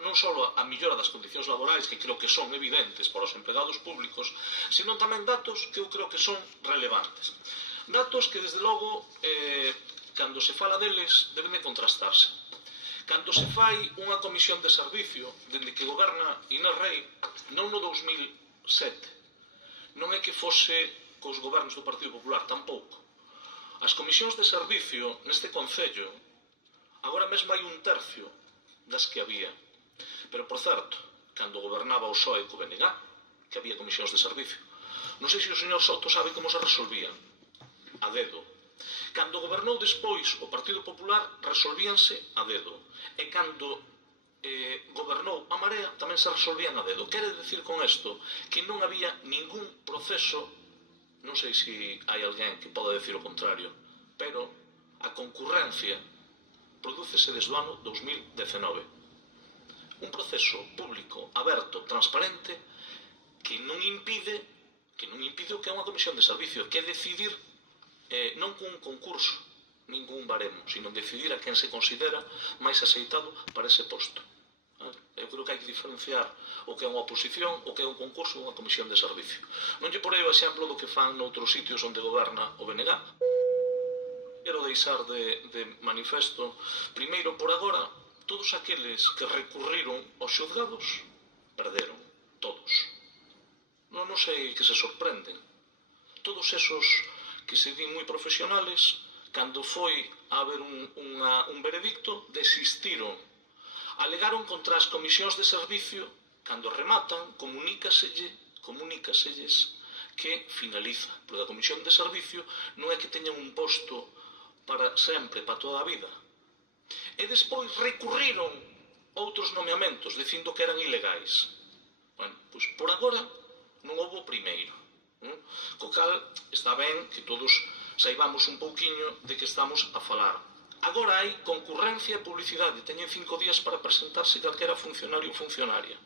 non só a millora das condicións laborais, que creo que son evidentes para os empregados públicos, senón tamén datos que eu creo que son relevantes. Datos que, desde logo, cando se fala deles, deben de contrastarse. Cando se fai unha comisión de servicio, dende que goberna Inés Rei, non no 2007, non é que fose cos gobernos do Partido Popular, tampouco. As comisións de servicio neste concello, agora mesmo hai un tercio das que había. Pero, por certo, cando gobernaba o PSOE co BNG, que había comisións de servicio, non sei se o señor Soto sabe como se resolvían. A dedo. Cando gobernou despois o Partido Popular, resolvíanse a dedo. E cando gobernou a Marea, tamén se resolvían a dedo. Quere decir con isto que non había ningún proceso. Non sei se hai alguén que poda decir o contrario, pero a concurrencia prodúcese desde o ano 2019. Un proceso público, aberto, transparente, que non impide o que é unha comisión de servicio, que é decidir non cun concurso, ningún baremo, sino decidir a quen se considera máis aceitado para ese posto. Eu creo que hai que diferenciar o que é unha oposición, o que é un concurso ou unha comisión de servicio. Non lle porei o exemplo do que fan noutros sitios onde goberna o BNG. Quero deixar de manifesto, primeiro, por agora, todos aqueles que recurriron aos xuzgados perderon, todos. Non sei que se sorprenden. Todos esos que se din moi profesionales, cando foi a haber un veredicto, desistiron. Alegaron contra as comisións de servicio, cando rematan, comunícaselles que finaliza. Porque a comisión de servicio non é que teñan un posto para sempre, para toda a vida. E despois recurriron outros nomeamentos, dicindo que eran ilegais. Bueno, pois por agora non houve o primeiro. Co cal está ben que todos saibamos un pouquiño de que estamos a falar. Agora hai concurrencia e publicidade. Teñen 5 días para presentarse calquera funcionario ou funcionaria.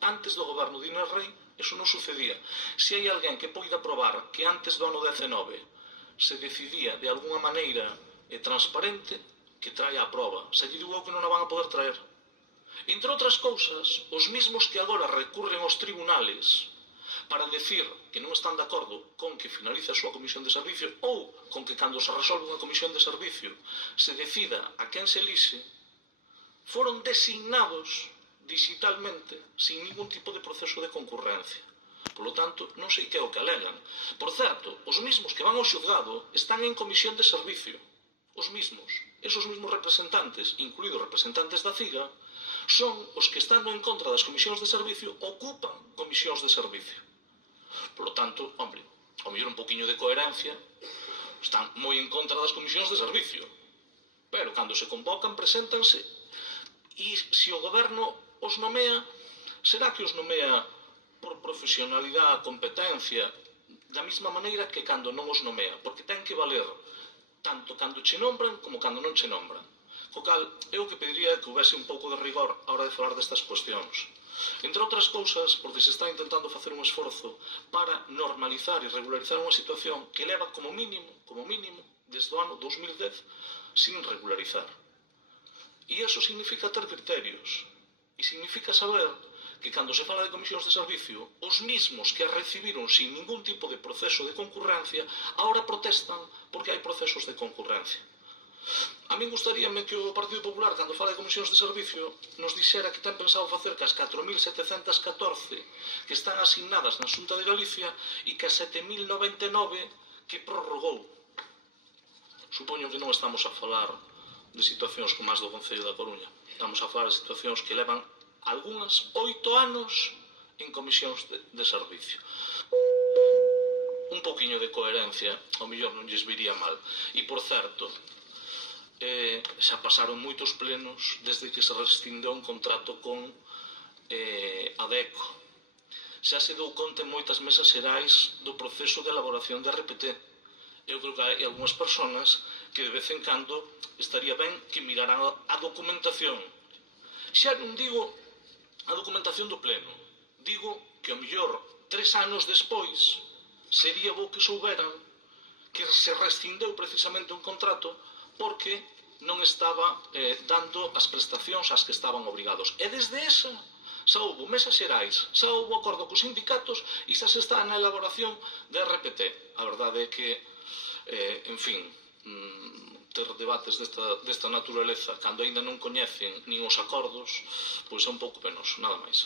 Antes do goberno de Inés Rei, eso non sucedía. Se hai alguén que poida probar que antes do ano 19 se decidía de alguna maneira transparente, que traia a prova. Se lle digo que non a van a poder traer. Entre outras cousas, os mismos que agora recurren aos tribunales para decir que non están de acordo con que finalice a súa comisión de servicio ou con que cando se resolve unha comisión de servicio se decida a quen se elixe, foron designados digitalmente sin ningún tipo de proceso de concurrencia. Por lo tanto, non sei que é o que alegan. Por certo, os mismos que van ao xuzgado están en comisión de servicio. Os mismos. Esos mismos representantes, incluídos representantes da CIGA, son os que, estando en contra das comisións de servicio, ocupan comisións de servicio. Por lo tanto, hombre, ao mellor un poquinho de coherencia, están moi en contra das comisións de servicio. Pero, cando se convocan, preséntanse. E se o goberno os nomea, será que os nomea por profesionalidade, competencia, da mesma maneira que cando non os nomea, porque ten que valer tanto cando che nombran como cando non che nombran. Co cal, eu que pediría que houvese un pouco de rigor a hora de falar destas cuestións. Entre outras cousas, porque se está intentando facer un esforzo para normalizar e regularizar unha situación que leva como mínimo, desde o ano 2010, sin regularizar. E iso significa ter criterios. E significa saber que cando se fala de comisións de servicio, os mismos que as recibiron sin ningún tipo de proceso de concurrencia, ahora protestan porque hai procesos de concurrencia. A min gustaríame que o Partido Popular, cando fala de comisións de servicio, nos dixera que ten pensado facer que as 4.714 que están asignadas na Xunta de Galicia e que as 7.099 que prorrogou. Supoño que non estamos a falar de situacións como as do Concello da Coruña. Estamos a falar de situacións que levan algunhas 8 anos en comisións de servicio. Un poquinho de coherencia, ao mellor non lles viría mal. E, por certo, xa pasaron moitos plenos desde que se rescindeu un contrato con Adecco. Xa se dou conta en moitas mesas xerais do proceso de elaboración de RPT. Eu creo que hai algunhas persoas que de vez en cando estaría ben que miraran a documentación. Xa non digo a documentación do pleno, digo que ao mellor 3 anos despois sería bo que souberan que se rescindeu precisamente un contrato porque non estaba dando as prestacións ás que estaban obrigados. E desde esa xa houve mesas xerais, xa houve acordo cos sindicatos e xa se está na elaboración de RPT. A verdade é que, en fin, ter debates desta naturaleza cando aínda non coñecen nin os acordos, pois é un pouco penoso, nada máis.